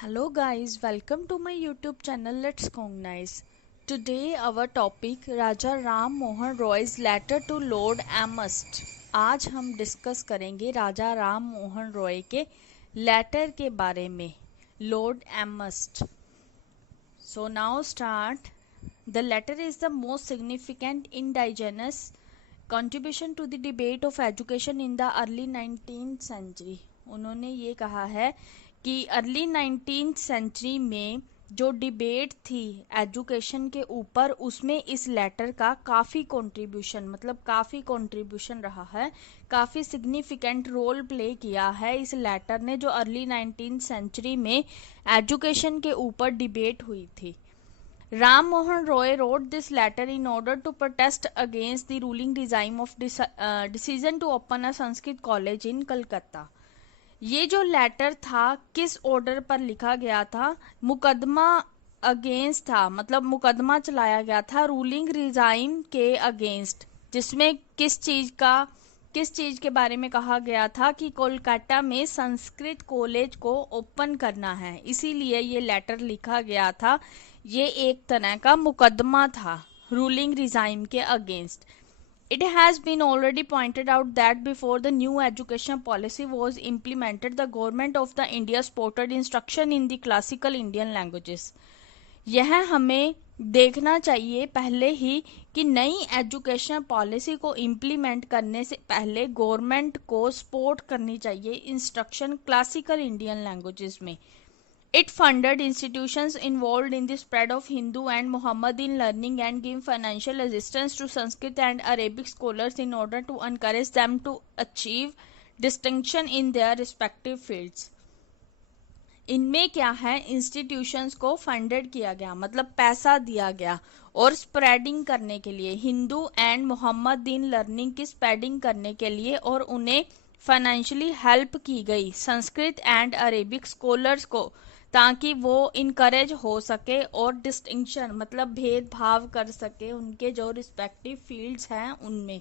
Hello guys, welcome to my YouTube channel Let's Cognize. Today our topic Raja Ram Mohan Roy's letter to Lord Amherst. आज हम discuss करेंगे राजा राम मोहन रॉय के letter के बारे में Lord एमर्स्ट. So now start. The letter is the most significant indigenous contribution to the debate of education in the early 19th century. उन्होंने ये कहा है कि अर्ली 19th सेंचुरी में जो डिबेट थी एजुकेशन के ऊपर, उसमें इस लेटर का काफ़ी कंट्रीब्यूशन रहा है, काफ़ी सिग्निफिकेंट रोल प्ले किया है इस लेटर ने, जो अर्ली 19th सेंचुरी में एजुकेशन के ऊपर डिबेट हुई थी. Ram Mohan Roy wrote this letter in order to protest against the ruling regime of decision to open a Sanskrit college in Calcutta. ये जो लेटर था किस ऑर्डर पर लिखा गया था? मुकदमा अगेंस्ट था, मतलब मुकदमा चलाया गया था रूलिंग रिजाइम के अगेंस्ट, जिसमें किस चीज के बारे में कहा गया था कि कोलकाता में संस्कृत कॉलेज को ओपन करना है, इसीलिए ये लेटर लिखा गया था. ये एक तरह का मुकदमा था रूलिंग रिजाइम के against. It has been already pointed out that before the new education policy was implemented, the government of the India supported instruction in the classical Indian languages. यह हमें देखना चाहिए पहले ही कि नई एजुकेशन पॉलिसी को implement करने से पहले गवर्नमेंट को सपोर्ट करनी चाहिए इंस्ट्रक्शन क्लासिकल इंडियन लैंग्वेजेस में. It funded institutions involved in the spread of Hindu and Mohammedan learning and gave financial assistance to Sanskrit and Arabic scholars in order to encourage them to achieve distinction in their respective fields. इनमें क्या है, institutions को funded किया गया, मतलब पैसा दिया गया, और स्प्रेडिंग करने के लिए, हिंदू एंड मोहम्मदीन लर्निंग की स्प्रेडिंग करने के लिए, और उन्हें फाइनेंशियली हेल्प की गई संस्कृत एंड अरेबिक स्कॉलर्स को, ताकि वो इनकरेज हो सके और डिस्टिंक्शन मतलब भेदभाव कर सके उनके जो रिस्पेक्टिव फील्ड्स हैं उनमें.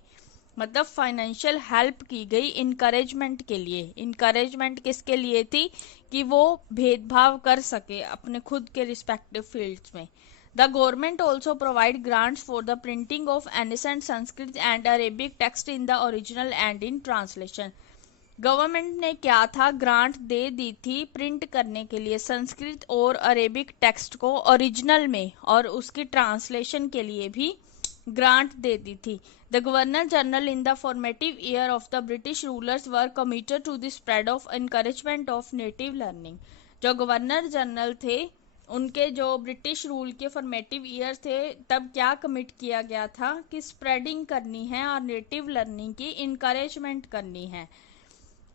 मतलब फाइनेंशियल हेल्प की गई इनकरेजमेंट के लिए. इनकरेजमेंट किसके लिए थी? कि वो भेदभाव कर सके अपने खुद के रिस्पेक्टिव फील्ड्स में. The government also provide grants for the printing of ancient Sanskrit and Arabic text in the original and in translation. Government ने क्या था, ग्रांट दे दी थी प्रिंट करने के लिए संस्कृत और अरेबिक टेक्स्ट को ओरिजिनल में, और उसकी ट्रांसलेशन के लिए भी ग्रांट दे दी थी. The governor general in the formative year of the British rulers were committed to the spread of encouragement of native learning. जो गवर्नर जनरल थे उनके जो ब्रिटिश रूल के फॉर्मेटिव ईयर थे, तब क्या कमिट किया गया था कि स्प्रेडिंग करनी है और नेटिव लर्निंग की इनकरेजमेंट करनी है.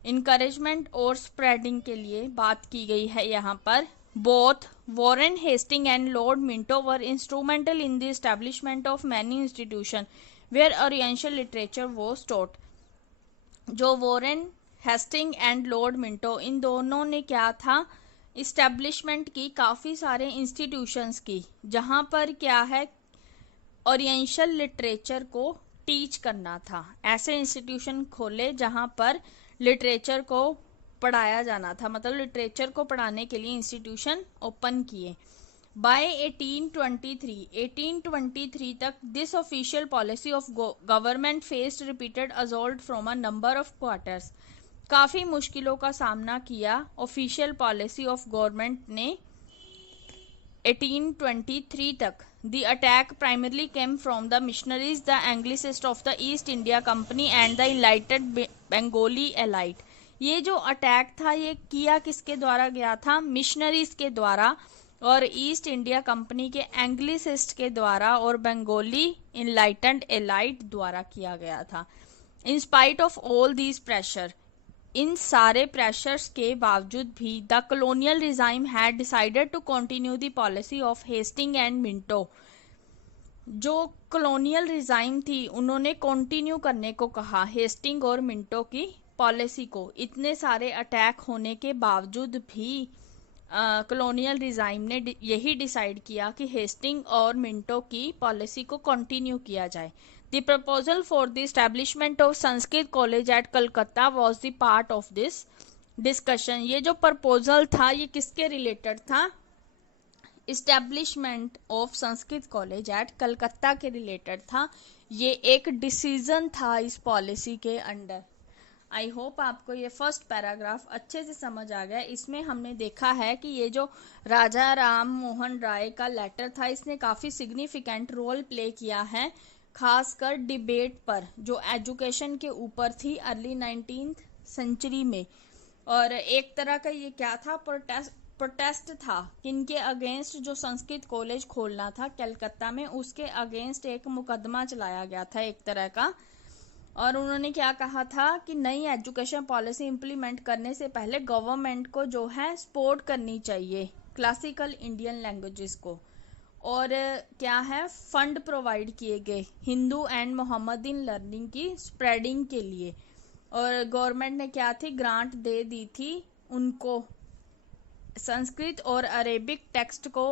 इनकरेजमेंट और स्प्रेडिंग के लिए बात की गई है यहाँ पर. Both Warren Hasting and Lord Minto were instrumental in the establishment of many institution where oriental literature was taught. जो Warren Hasting and Lord Minto, इन दोनों ने क्या था, इस्टेब्लिशमेंट की काफ़ी सारे इंस्टीट्यूशंस की, जहाँ पर क्या है ओरिएंटल लिटरेचर को टीच करना था. ऐसे इंस्टीट्यूशन खोले जहाँ पर लिटरेचर को पढ़ाया जाना था, मतलब लिटरेचर को पढ़ाने के लिए इंस्टीट्यूशन ओपन किए. बाय 1823 तक this official policy of government faced repeated assault from a number of quarters. काफ़ी मुश्किलों का सामना किया ऑफिशियल पॉलिसी ऑफ गवर्नमेंट ने 1823 तक. The attack primarily came from the missionaries, the Anglicists of the East India Company and the enlightened Bengali elite. ये जो attack था ये किया किसके द्वारा गया था? मिशनरीज के द्वारा और ईस्ट इंडिया कंपनी के एंग्लिसिस्ट के द्वारा और बंगाली इनलाइटेंड एलाइट द्वारा किया गया था. In spite of all these pressure, इन सारे प्रेशर्स के बावजूद भी the colonial regime had decided to continue the policy of Hasting and Minto. जो कॉलोनियल रिजाइम थी उन्होंने कंटिन्यू करने को कहा हेस्टिंग और मिंटो की पॉलिसी को. इतने सारे अटैक होने के बावजूद भी कॉलोनियल रिजाइम ने यही डिसाइड किया कि हेस्टिंग और मिंटो की पॉलिसी को कंटिन्यू किया जाए. The proposal for the establishment of Sanskrit College at Calcutta was the part of this discussion. ये जो प्रपोजल था ये किसके रिलेटेड था? Establishment of Sanskrit college eight Calcutta के रिलेटेड था। ये एक डिसीजन था इस पॉलिसी के अंडर। आई होप आपको ये फर्स्ट पैराग्राफ अच्छे से समझ आ गया। इसमें हमने देखा है कि ये जो राजा राम मोहन राय का लेटर था इसने काफ़ी सिग्निफिकेंट रोल प्ले किया है, खासकर डिबेट पर जो एजुकेशन के ऊपर थी अर्ली 19th सेंचुरी में। और एक तरह का ये क्या था, प्रोटेस्ट था किनके अगेंस्ट? जो संस्कृत कॉलेज खोलना था कलकत्ता में, उसके अगेंस्ट एक मुकदमा चलाया गया था एक तरह का। और उन्होंने क्या कहा था कि नई एजुकेशन पॉलिसी इम्प्लीमेंट करने से पहले गवर्नमेंट को जो है सपोर्ट करनी चाहिए क्लासिकल इंडियन लैंग्वेजेस को। और क्या है, फंड प्रोवाइड किए गए हिंदू एंड मोहम्मदीन लर्निंग की स्प्रेडिंग के लिए। और गवर्नमेंट ने क्या थी, ग्रांट दे दी थी उनको संस्कृत और अरेबिक टेक्स्ट को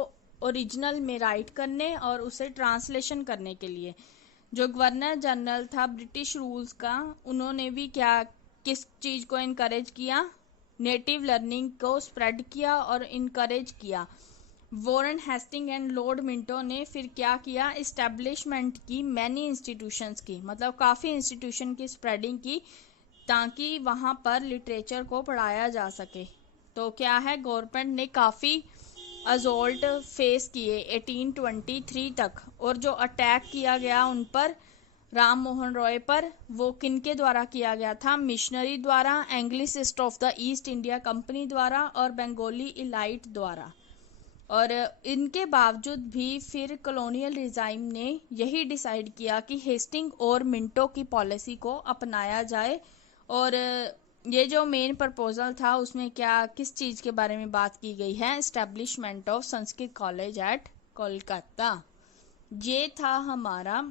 ओरिजिनल में राइट करने और उसे ट्रांसलेशन करने के लिए। जो गवर्नर जनरल था ब्रिटिश रूल्स का, उन्होंने भी क्या किस चीज़ को इनकरेज किया? नेटिव लर्निंग को स्प्रेड किया और इनकरेज किया। Warren Hasting and Lord Minto ने फिर क्या किया? इस्टेब्लिशमेंट की मैनी इंस्टीट्यूशंस की, मतलब काफ़ी इंस्टीट्यूशन की स्प्रेडिंग की ताकि वहाँ पर लिटरेचर को पढ़ाया जा सके। तो क्या है, गवर्नमेंट ने काफ़ी असॉल्ट फेस किए 1823 तक। और जो अटैक किया गया उन पर, राम मोहन रॉय पर, वो किनके द्वारा किया गया था? मिशनरी द्वारा, Anglicist of the east India company द्वारा और बंगाली इलाइट द्वारा। और इनके बावजूद भी फिर कॉलोनियल रिजाइम ने यही डिसाइड किया कि हेस्टिंग और मिंटो की पॉलिसी को अपनाया जाए। और ये जो मेन प्रपोजल था उसमें क्या किस चीज़ के बारे में बात की गई है? Establishment of Sanskrit college eight Kolkata. ये था हमारा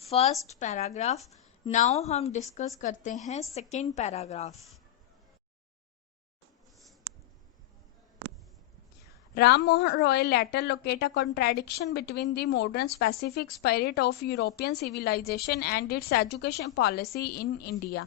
फर्स्ट पैराग्राफ। नाउ हम डिस्कस करते हैं second paragraph. Ram Mohan Roy later locate a contradiction between the modern specific spirit of European civilization and its education policy in India।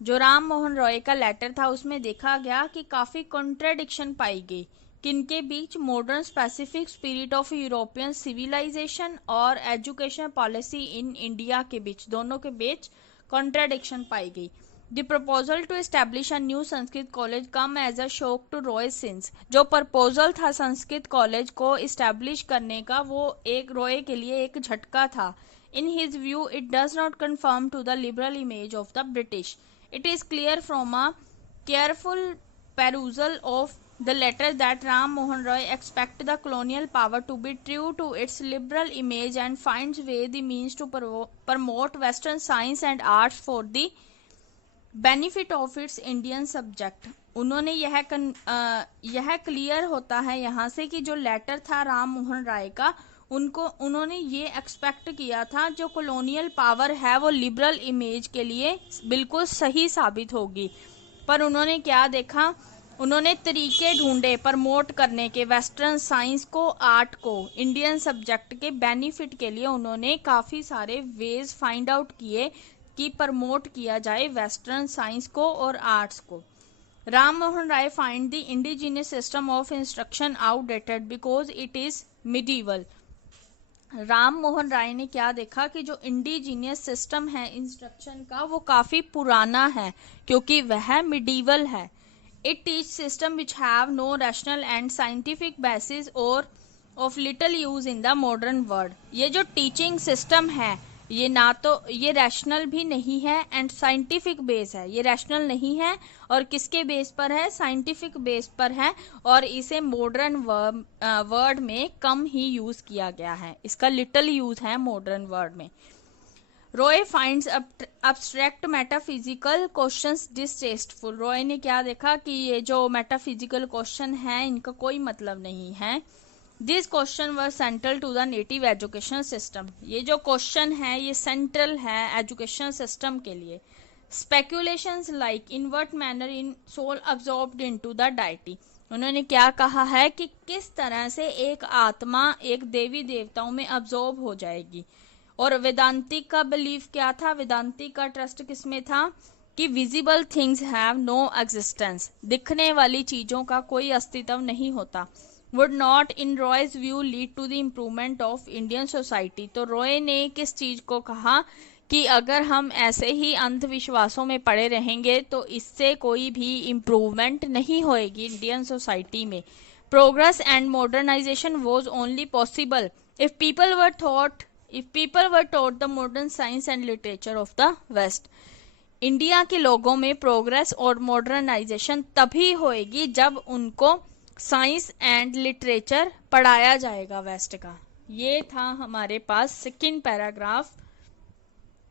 जो राम मोहन रॉय का letter था उसमें देखा गया कि काफ़ी कॉन्ट्रेडिक्शन पाई गई किनके बीच? Modern specific spirit of European civilisation और एजुकेशन पॉलिसी इन इंडिया के बीच, दोनों के बीच कॉन्ट्रेडिक्शन पाई गई। The proposal to establish a new Sanskrit college come as a shock to Roy since। जो प्रपोजल था संस्कृत कॉलेज को इस्टेब्लिश करने का, वो एक रॉय के लिए एक झटका था। In his view, it does not conform to the liberal image of the British। It is clear from a careful perusal of the letter that Ram Mohan Roy expects the colonial power to be true to its liberal image and finds way the means to promote Western science and arts for the benefit of its Indian subject. उन्होंने यह clear होता है यहाँ से कि जो letter था राम मोहन राय का, उन्होंने ये एक्सपेक्ट किया था जो कॉलोनियल पावर है वो लिबरल इमेज के लिए बिल्कुल सही साबित होगी। पर उन्होंने क्या देखा? उन्होंने तरीके ढूंढे प्रमोट करने के, वेस्टर्न साइंस को, आर्ट को इंडियन सब्जेक्ट के बेनिफिट के लिए उन्होंने काफ़ी सारे वेज फाइंड आउट किए कि प्रमोट किया जाए वेस्टर्न साइंस को और आर्ट्स को। Ram Mohan Roy find the indigenous system of instruction outdated because it is medieval. Ram Mohan Roy ने क्या देखा कि जो इंडिजीनियस सिस्टम है इंस्ट्रक्शन का वो काफ़ी पुराना है क्योंकि वह मिडीवल है। It teach system which have no rational and scientific basis और of little use in the modern world. ये जो टीचिंग सिस्टम है ये ना तो ये रैशनल भी नहीं है एंड साइंटिफिक बेस है, ये रैशनल नहीं है और किसके बेस पर है? साइंटिफिक बेस पर है। और इसे मॉडर्न वर्ड में कम ही यूज किया गया है, इसका लिटिल यूज है मॉडर्न वर्ड में। Roy finds abstract metaphysical questions distasteful. Roy ने क्या देखा कि ये जो मेटाफिजिकल क्वेश्चन है इनका कोई मतलब नहीं है। This question were central to the native education system. ये जो क्वेश्चन है ये सेंट्रल है एजुकेशन सिस्टम के लिए। Speculations like in what manner in soul absorbed into the deity. उन्होंने क्या कहा है कि किस तरह से एक आत्मा एक देवी देवताओं में अब्सॉर्ब हो जाएगी। और वेदांतिक का बिलीफ क्या था? वेदांतिक का ट्रस्ट किसमें था? कि visible things have no existence, दिखने वाली चीजों का कोई अस्तित्व नहीं होता। Would not in Roy's view lead to the improvement of Indian society, तो रॉय ने किस चीज को कहा कि अगर हम ऐसे ही अंधविश्वासों में पड़े रहेंगे तो इससे कोई भी इम्प्रूवमेंट नहीं होएगी इंडियन सोसाइटी में। Progress and modernization was only possible if people were taught the modern science and literature of the West. India के लोगों में प्रोग्रेस और मॉडर्नाइजेशन तभी होएगी जब उनको साइंस एंड लिटरेचर पढ़ाया जाएगा वेस्ट का। ये था हमारे पास सेकंड पैराग्राफ।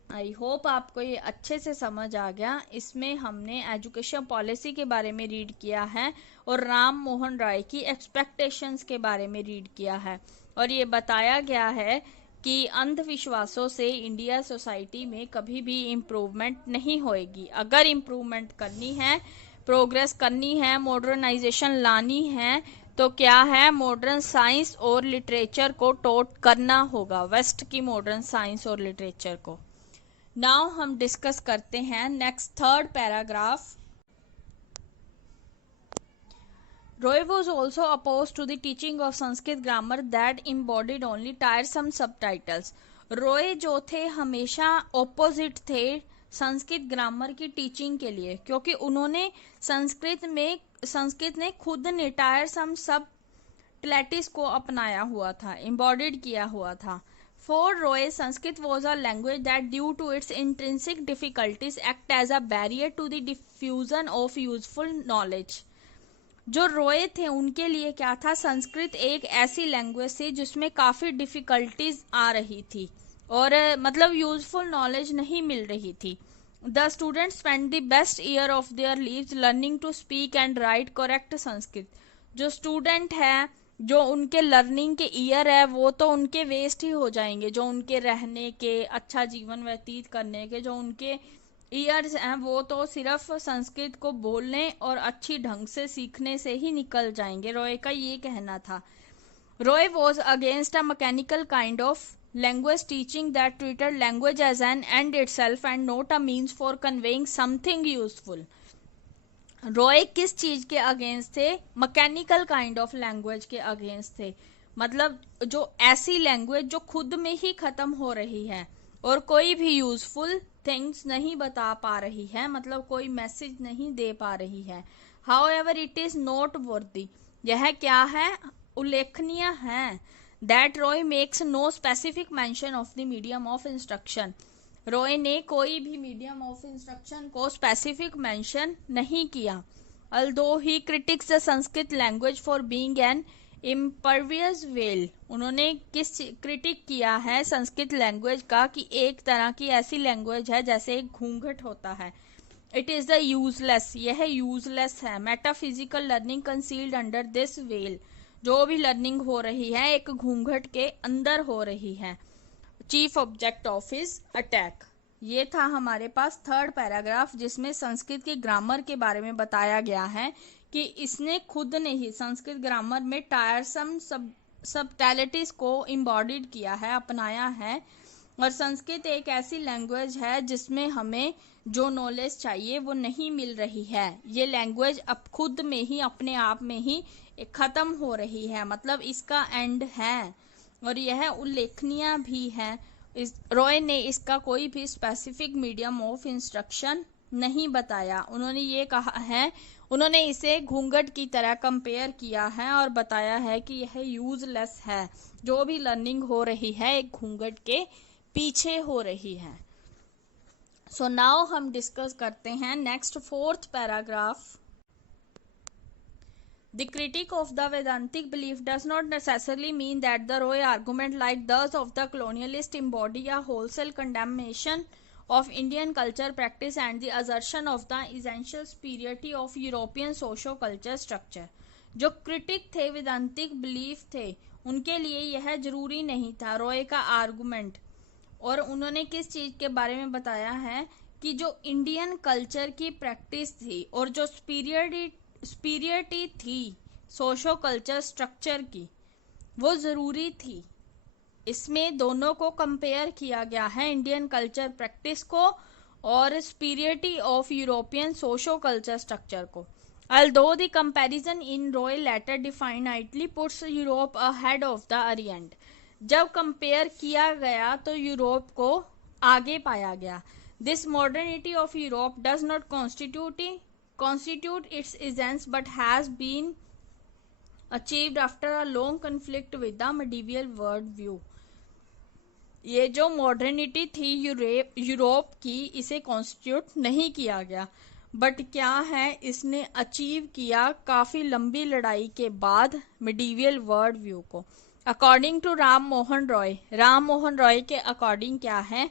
आई होप आपको ये अच्छे से समझ आ गया। इसमें हमने एजुकेशन पॉलिसी के बारे में रीड किया है और राम मोहन राय की एक्सपेक्टेशंस के बारे में रीड किया है, और ये बताया गया है कि अंधविश्वासों से इंडिया सोसाइटी में कभी भी इम्प्रूवमेंट नहीं होएगी। अगर इम्प्रूवमेंट करनी है, प्रोग्रेस करनी है, मॉडर्नाइजेशन लानी है, तो क्या है, मॉडर्न साइंस और लिटरेचर को टॉट करना होगा, वेस्ट की मॉडर्न साइंस और लिटरेचर को। नाउ हम डिस्कस करते हैं next third paragraph. Roy was also opposed to the teaching of Sanskrit grammar that embodied only tiresome subtitles. Roy जो थे हमेशा ऑपोजिट थे संस्कृत ग्रामर की टीचिंग के लिए, क्योंकि उन्होंने संस्कृत ने खुद ने टायरसम सबटाइटल्स को अपनाया हुआ था, एम्बॉडिड किया हुआ था। For Roy, Sanskrit was a language that, due to its intrinsic difficulties, act as a barrier to the diffusion of useful knowledge. जो रॉय थे उनके लिए क्या था, संस्कृत एक ऐसी लैंग्वेज थी जिसमें काफ़ी डिफ़िकल्टीज आ रही थी और मतलब यूजफुल नॉलेज नहीं मिल रही थी। The students spend the best year of their lives learning to speak and write correct Sanskrit. जो स्टूडेंट है, जो उनके लर्निंग के ईयर है, वो तो उनके वेस्ट ही हो जाएंगे। जो उनके रहने के, अच्छा जीवन व्यतीत करने के जो उनके ईयर्स हैं, वो तो सिर्फ संस्कृत को बोलने और अच्छी ढंग से सीखने से ही निकल जाएंगे। रॉय का ये कहना था। Roy was against a mechanical kind of language teaching that treated language as an end itself and not a means for conveying something useful. Roy किस चीज के अगेंस्ट थे, मैकेनिकल काइंड ऑफ लैंग्वेज के अगेंस्ट थे। मतलब जो ऐसी लैंग्वेज जो खुद में ही खत्म हो रही है और कोई भी यूजफुल थिंग्स नहीं बता पा रही है, मतलब कोई मैसेज नहीं दे पा रही है। हाउएवर इट इज नोट वर्दी, यह क्या है, उल्लेखनीय है। That Roy makes no specific mention of the medium of instruction. Roy ने कोई भी मीडियम ऑफ इंस्ट्रक्शन को स्पेसिफिक मेंशन नहीं किया। Although he critics the Sanskrit language for being an impervious veil, उन्होंने किस क्रिटिक किया है संस्कृत लैंग्वेज का कि एक तरह की ऐसी लैंग्वेज है जैसे एक घूंघट होता है। इट इज द यूजलेस, यह यूजलेस है। Metaphysical learning concealed under this well, जो भी लर्निंग हो रही है एक घूंघट के अंदर हो रही है। Chief object of his attack, ये था हमारे पास थर्ड पैराग्राफ, जिसमें संस्कृत के ग्रामर के बारे में बताया गया है कि इसने खुद ने ही संस्कृत ग्रामर में टायरसम सबटाइटल्स को इम्बॉडिड किया है, अपनाया है। और संस्कृत एक ऐसी लैंग्वेज है जिसमें हमें जो नॉलेज चाहिए वो नहीं मिल रही है। ये लैंग्वेज अब खुद में ही अपने आप में ही खत्म हो रही है, मतलब इसका एंड है और यह उल्लेखनीय भी है। रॉय ने इसका कोई भी स्पेसिफिक मीडियम ऑफ इंस्ट्रक्शन नहीं बताया। उन्होंने ये कहा है, उन्होंने इसे घूंघट की तरह कंपेयर किया है और बताया है कि यह यूजलेस है। जो भी लर्निंग हो रही है एक घूंघट के पीछे हो रही है। सो नाउ हम डिस्कस करते हैं next fourth paragraph. The critique of the Vedantic belief does not necessarily mean that the Roy argument, like those of the colonialist, embody a wholesale condemnation of Indian culture practice and the assertion of the essential superiority of European socio-culture structure. जो critic थे, वेदांतिक belief थे, उनके लिए यह जरूरी नहीं था रॉय का आर्गुमेंट। और उन्होंने किस चीज के बारे में बताया है कि जो इंडियन कल्चर की प्रैक्टिस थी और जो सुपीरियरिटी थी सोशो कल्चर स्ट्रक्चर की, वो ज़रूरी थी। इसमें दोनों को कंपेयर किया गया है, इंडियन कल्चर प्रैक्टिस को और spirit of European socio culture structure को। Although the comparison in Royal letter definitely puts Europe ahead of the Orient, जब कंपेयर किया गया तो यूरोप को आगे पाया गया। This modernity of Europe does not constitute its essence but has been achieved after a long conflict with the medieval world view. ये जो मॉडर्निटी थी यूरोप की, इसे कॉन्स्टिट्यूट नहीं किया गया, बट क्या है, इसने अचीव किया काफी लंबी लड़ाई के बाद मिडीवियल वर्ल्ड व्यू को। अकॉर्डिंग टू राम मोहन रॉय के अकॉर्डिंग क्या है,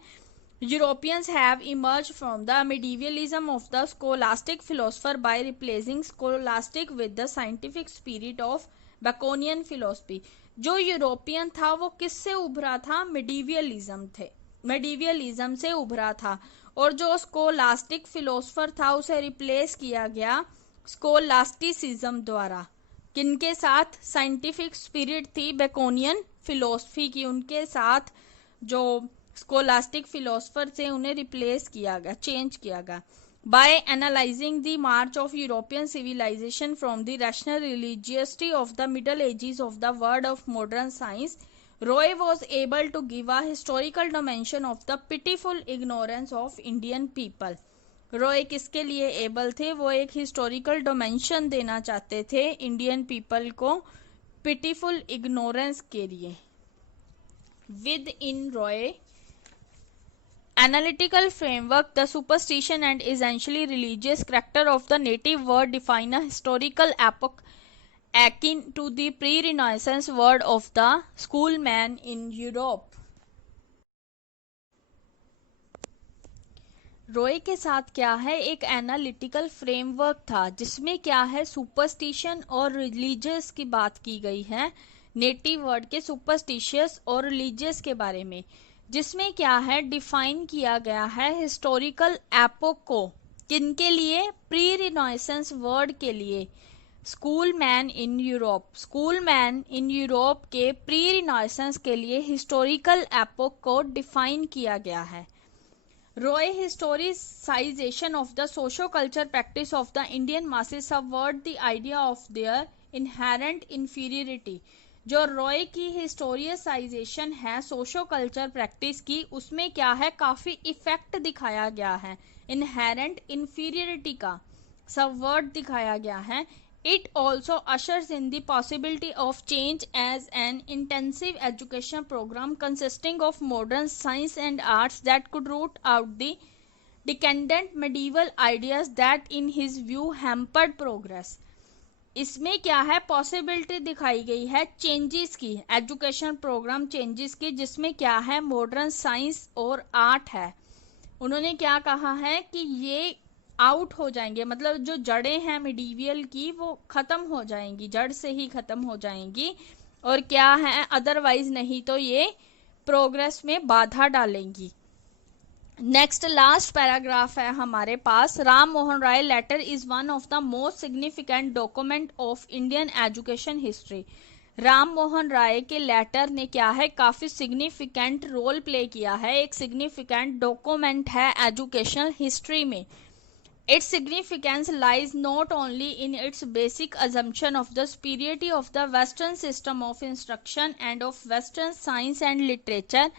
Europeans have emerge from the medievalism of the scholastic philosopher by replacing scholastic with the scientific spirit of Baconian philosophy. जो यूरोपियन था वो किससे उभरा था, मिडीवियलिज्म से उभरा था, और जो स्कोलास्टिक फिलोसफर था उसे रिप्लेस किया गया स्कोलास्टिसिज्म द्वारा। किनके साथ, साइंटिफिक स्पिरिट थी बेकोनियन फिलोसफी की, उनके साथ जो स्कोलास्टिक फिलोसफर थे उन्हें रिप्लेस किया गया, चेंज किया गया। By analyzing the march of European civilization from the rational religiosity of the Middle Ages of the world of modern science, Roy was able to give a historical dimension of the pitiful ignorance of Indian people. Roy किसके लिए able थे, वो एक historical dimension देना चाहते थे Indian people को pitiful ignorance के लिए। With in Roy analytical framework, the superstition and essentially religious character of the native world define a historical epoch akin to the pre-Renaissance world of the schoolman in Europe. Roy के साथ क्या है, एक analytical framework था जिसमें क्या है, सुपरस्टिशन और रिलीजियस की बात की गई है, नेटिव वर्ड के सुपरस्टिशियस और रिलीजियस के बारे में, जिसमें क्या है, डिफाइन किया गया है हिस्टोरिकल एपोक को, किनके लिए, प्री रिनाइसेंस वर्ड के लिए, स्कूल मैन इन यूरोप के प्री रिनाइसेंस के लिए हिस्टोरिकल एपोक को डिफाइन किया गया है। Roy historicisation of the socio culture practice of the Indian masses subvert the idea of their inherent inferiority. जो रॉय की हिस्टोरियसाइजेशन है सोशो कल्चर प्रैक्टिस की, उसमें क्या है, काफी इफेक्ट दिखाया गया है इनहेरेंट इंफीरियरिटी का, सबवर्ट दिखाया गया है। It also ushers in the possibility of change as an intensive education program consisting of modern science and arts that could root out the decadent medieval ideas that in his view hampered progress. इसमें क्या है, possibility दिखाई गई है changes की, education programme changes की, जिसमें क्या है, मॉडर्न साइंस और आर्ट है। उन्होंने क्या कहा है कि ये आउट हो जाएंगे, मतलब जो जड़ें हैं मिडीवियल की वो खत्म हो जाएंगी, जड़ से ही खत्म हो जाएंगी, और क्या है, अदरवाइज नहीं तो ये प्रोग्रेस में बाधा डालेंगी। नेक्स्ट लास्ट पैराग्राफ है हमारे पास, Ram Mohan Roy letter is one of the most significant document of Indian education history. Ram Mohan Roy के लेटर ने क्या है, काफी सिग्निफिकेंट रोल प्ले किया है, एक सिग्निफिकेंट डॉक्यूमेंट है एजुकेशन हिस्ट्री में। Its significance lies not only in its basic assumption of the superiority of the western system of instruction and of western science and literature,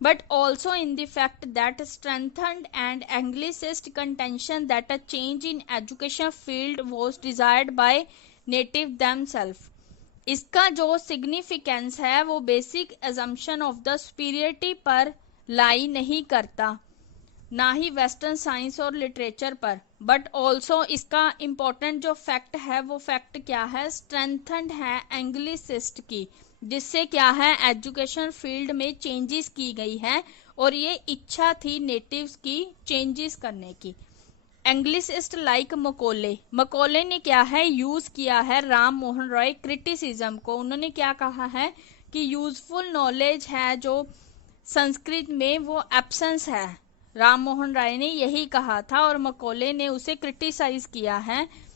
but also in the fact that strengthened and Anglicist contention that a change in education field was desired by native themselves. इसका जो significance है वो basic assumption of the superiority पर लाई नहीं करता, ना ही western science और literature पर, बट ऑल्सो इसका इम्पोर्टेंट जो फैक्ट है वो फैक्ट क्या है, स्ट्रेंथन्ड है एंग्लिसिस्ट की, जिससे क्या है, एजुकेशन फील्ड में चेंजेस की गई है, और ये इच्छा थी नेटिव्स की चेंजेस करने की। एंग्लिसिस्ट लाइक मकोले ने क्या है, यूज किया है राम मोहन रॉय क्रिटिसिज्म को। उन्होंने क्या कहा है कि यूजफुल नॉलेज है जो संस्कृत में वो एब्सेंस है, राम मोहन राय ने यही कहा था, और मकोले ने उसे क्रिटिसाइज किया है।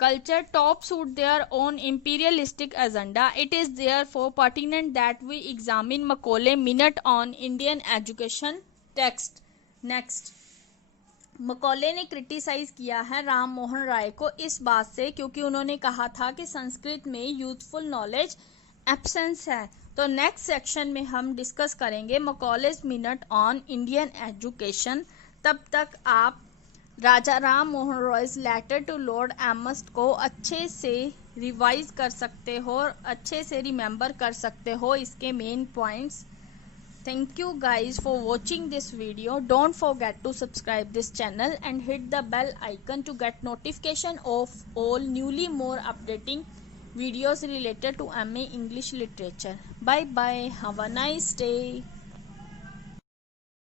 Culture top suit their own imperialistic agenda. It is therefore pertinent that we examine Macaulay minute on Indian education text. Next. Macaulay ने क्रिटिसाइज किया है राम मोहन राय को इस बात से, क्योंकि उन्होंने कहा था कि संस्कृत में यूथफुल नॉलेज एब्सेंस है। तो नेक्स्ट सेक्शन में हम डिस्कस करेंगे Macaulay's minute on Indian education. तब तक आप Raja Ram Mohan Roy's letter to Lord Amherst को अच्छे से रिवाइज कर सकते हो और अच्छे से रिमेंबर कर सकते हो इसके main points. Thank you guys for watching this video. Don't forget to subscribe this channel and hit the bell icon to get notification of all newly more updating videos related to MA English Literature. Bye bye. Have a nice day.